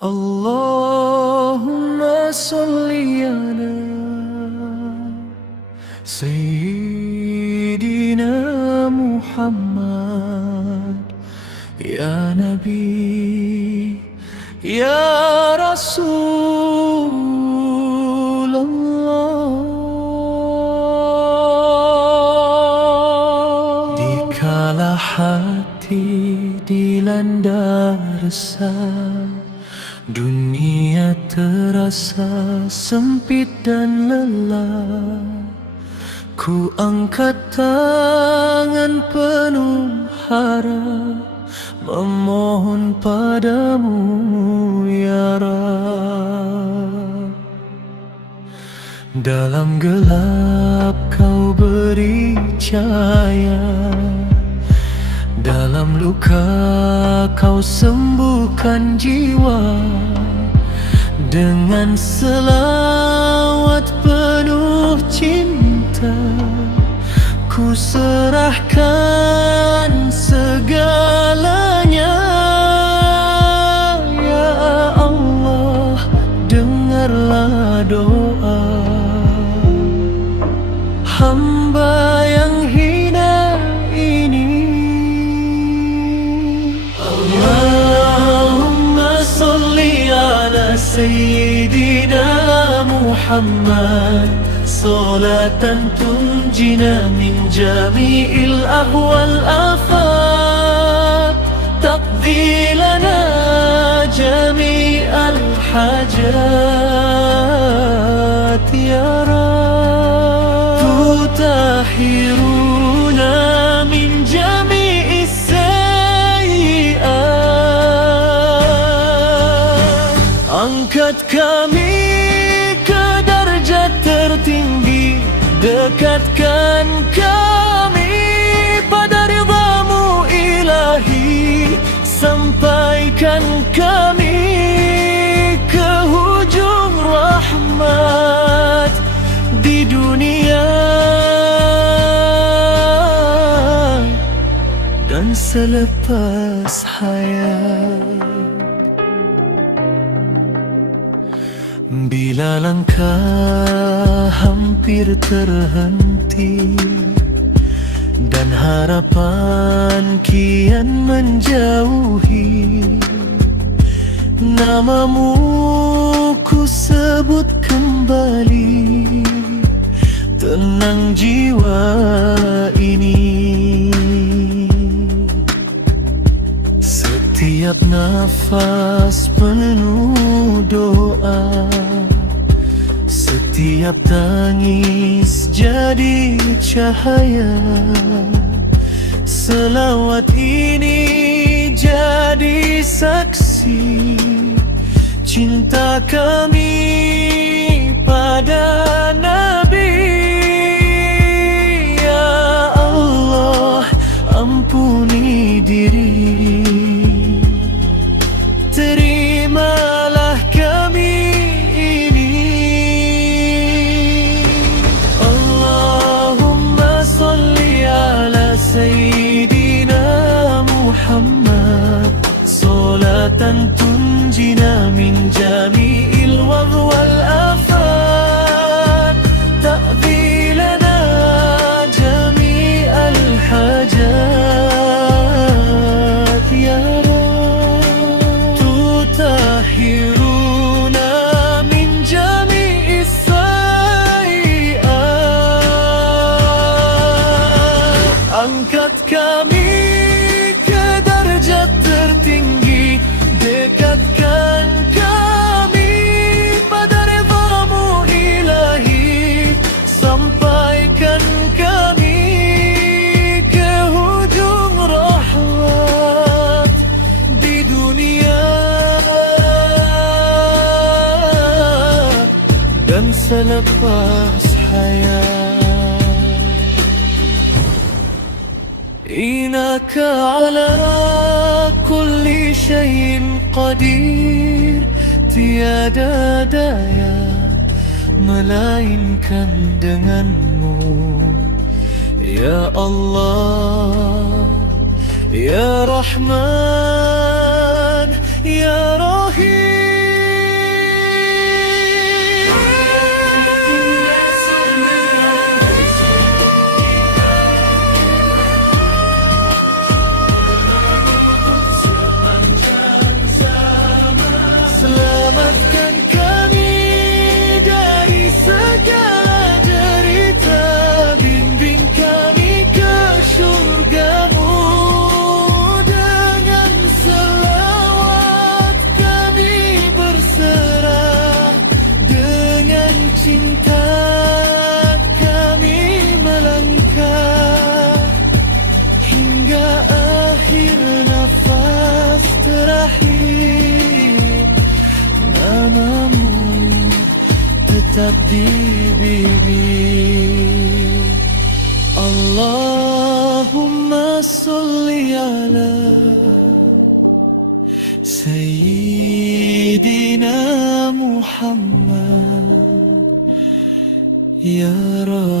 Allahumma salli ala Sayyidina Muhammad, Ya Nabi, Ya Rasulullah. Dikala hati dilanda resah, dunia terasa sempit dan lelah, ku angkat tangan penuh harap, memohon padamu ya Rabb. Dalam gelap kau beri cahaya, dalam luka kau sembuhkan jiwa. Dengan selawat penuh cinta, ku serahkan segalanya. Ya Allah, dengarlah doa hamba yang hina ini. Allahumma salli ala Sayyidina Muhammad, salatan tunjina min jami'il ahwal afat, taqdi lana jami'al hajat ya Rabb. Tutahhiruna min jami'is sayyi'at, angkat kami ke darjat tertinggi, dekatkan kami pada ridhamu ilahi, sampaikan kami ke hujung rahmat di dunia dan selepas hayat. Bila langkah hampir terhenti dan harapan kian menjauhi, namamu ku sebut kembali, tenang jiwa ini. Setiap nafas penuh doa, setiap tangis jadi cahaya. Selawat ini jadi saksi cinta kami pada Nabi. Ya Allah, ampuni diri, terimalah kami ini. Allahumma salli ala Sayyidina Muhammad, salatan tunjina min jami'il wal afat, taqdi lana jami'al hajat ya Rabb. Tutahhiruna min jami'is sayyi'at, angkat kami ke darjat tertinggi, dekatkan kami pada ridhamu ilahi, sampaikan kami ke hujung rahmat di dunia dan selepas hayat. Innaka ala kulli syai'in qadir, tiada daya melainkan denganmu. Ya Allah, Ya Rahman, Ya Rahim. ببي اللهم صل على سيدنا محمد يا رب